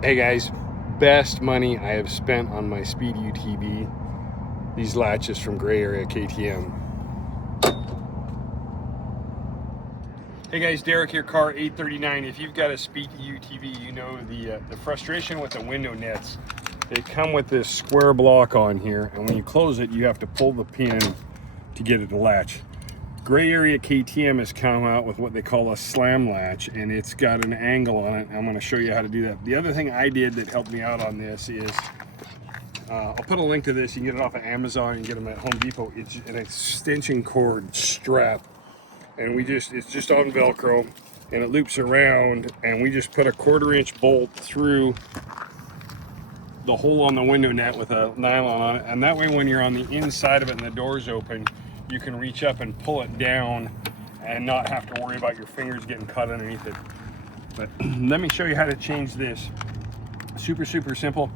Hey guys, best money I have spent on my Speed UTV. These latches from Grey Area KTM. Hey guys, Derek here, car 839. If you've got a Speed UTV, you know the frustration with the window nets. They come with this square block on here, and when you close it, you have to pull the pin to get it to latch. Grey Area KTM has come out with what they call a slam latch, and it's got an angle on it. I'm going to show you how to do that. The other thing I did that helped me out on this is, I'll put a link to this. You can get it off of Amazon, you can get them at Home Depot. It's an extension cord strap, and it's just on Velcro, and it loops around, and we just put a 1/4-inch bolt through the hole on the window net with a nylon on it, and that way when you're on the inside of it and the door's open, you can reach up and pull it down and not have to worry about your fingers getting caught underneath it. But let me show you how to change this. Super simple.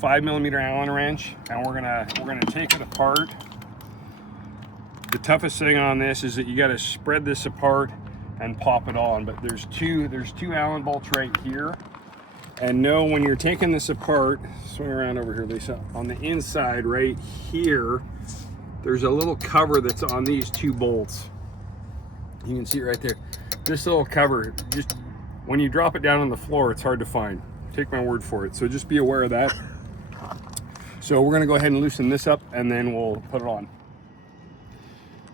5mm Allen wrench, and we're gonna take it apart. The toughest thing on this is that you got to spread this apart and pop it on. But there's two Allen bolts right here. And know when you're taking this apart, swing around over here, Lisa, on the inside right here, there's a little cover that's on these two bolts. You can see it right there. This little cover, just when you drop it down on the floor, it's hard to find. Take my word for it. So just be aware of that. So we're gonna go ahead and loosen this up, and then we'll put it on.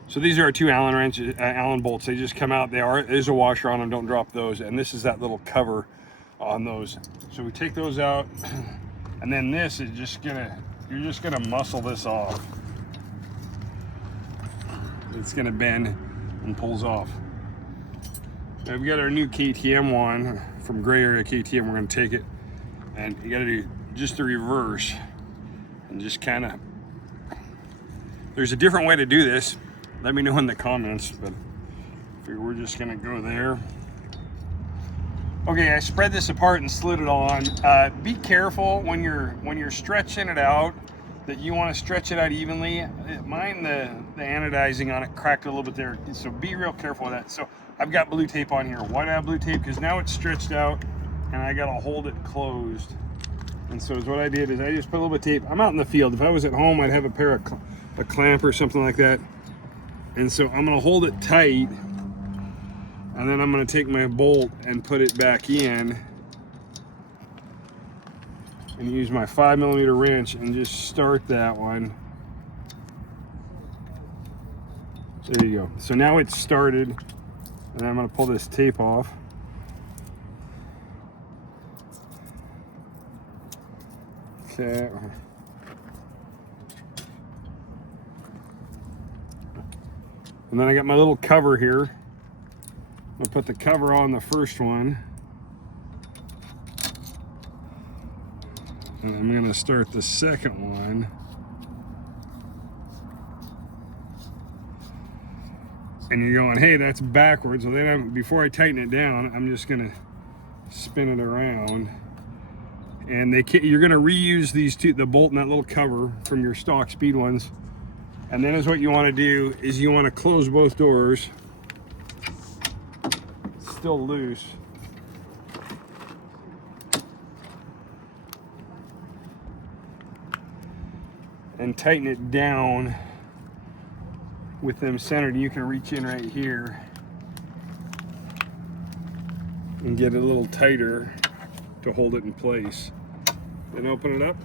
So these are our two Allen wrenches, Allen bolts. They just come out. There's a washer on them. Don't drop those. And this is that little cover on those. So we take those out, and then this is you're just gonna muscle this off. It's gonna bend and pulls off. Now we've got our new KTM one from Grey Area KTM. We're gonna take it, and you gotta do just the reverse, and just kind of. There's a different way to do this. Let me know in the comments, but we're just gonna go there. Okay, I spread this apart and slid it on. Be careful when you're stretching it out, that you want to stretch it out evenly. Mine, the anodizing on it cracked a little bit there, so be real careful with that. So I've got blue tape on here. Why do I have blue tape? Because now it's stretched out, and I got to hold it closed. And so what I did is I just put a little bit of tape. I'm out in the field. If I was at home, I'd have a clamp or something like that. And so I'm going to hold it tight, and then I'm going to take my bolt and put it back in, and use my 5mm wrench and just start that one. There you go. So now it's started, and I'm going to pull this tape off. Okay. And then I got my little cover here. I'll put the cover on the first one. And I'm going to start the second one. And you're going, hey, that's backwards. So then before I tighten it down, I'm just going to spin it around. And you're going to reuse these two, the bolt and that little cover from your stock Speed ones. And then what you want to do is you want to close both doors. It's still loose. And tighten it down with them centered. You can reach in right here and get it a little tighter to hold it in place. Then open it up.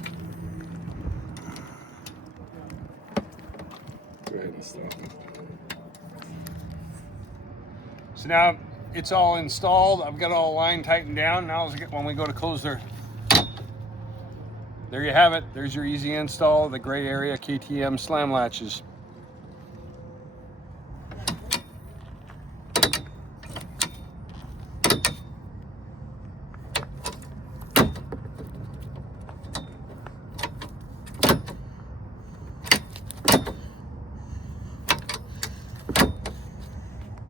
Go ahead and stop it. So now it's all installed. I've got all line tightened down. Now when we go to close there you have it. There's your easy install of the Grey Area KTM slam latches.